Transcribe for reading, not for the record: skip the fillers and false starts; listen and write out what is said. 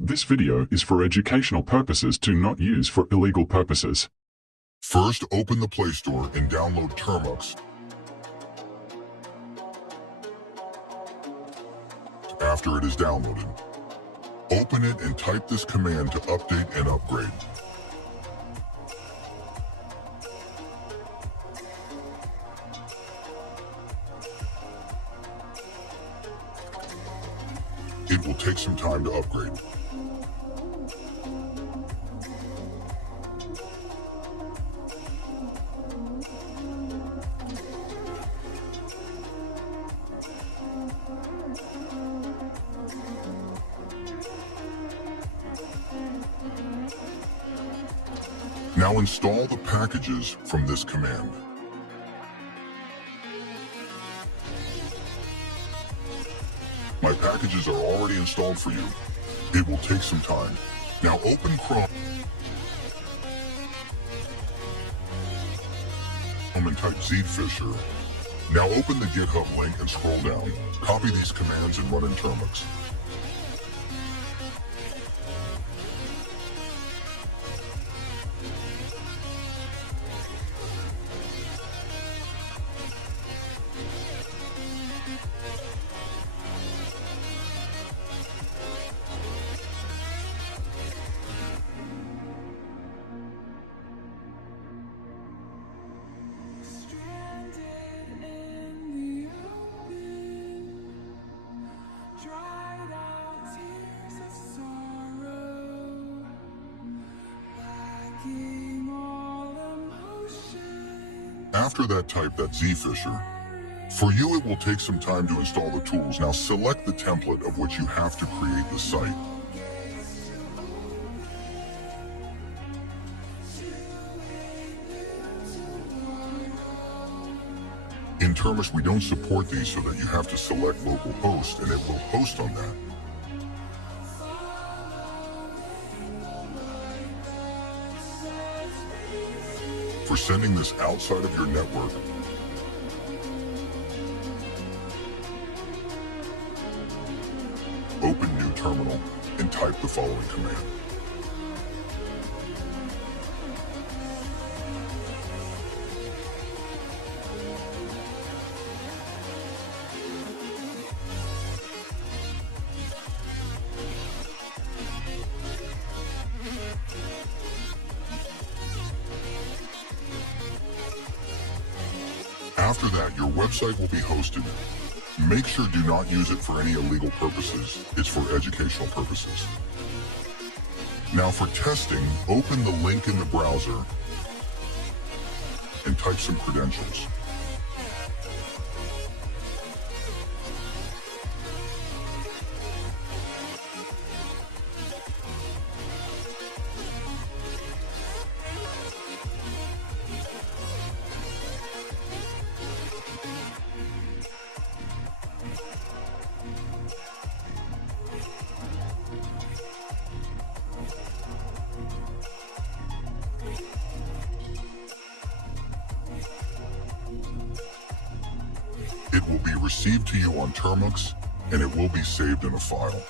This video is for educational purposes to not use for illegal purposes. First, open the Play Store and download Termux. After it is downloaded, open it and type this command to update and upgrade. It will take some time to upgrade. Now install the packages from this command. My packages are already installed for you. It will take some time. Now open Chrome and type Zphisher. Now open the GitHub link and scroll down. Copy these commands and run in Termux. After that, type that Zphisher. For you, it will take some time to install the tools. Now select the template of which you have to create the site. In Termux, we don't support these, so that you have to select local host, and it will host on that. For sending this outside of your network, open New Terminal and type the following command. After that, your website will be hosted. Make sure do not use it for any illegal purposes. It's for educational purposes. Now for testing, open the link in the browser and type some credentials. It will be received to you on Termux, and it will be saved in a file.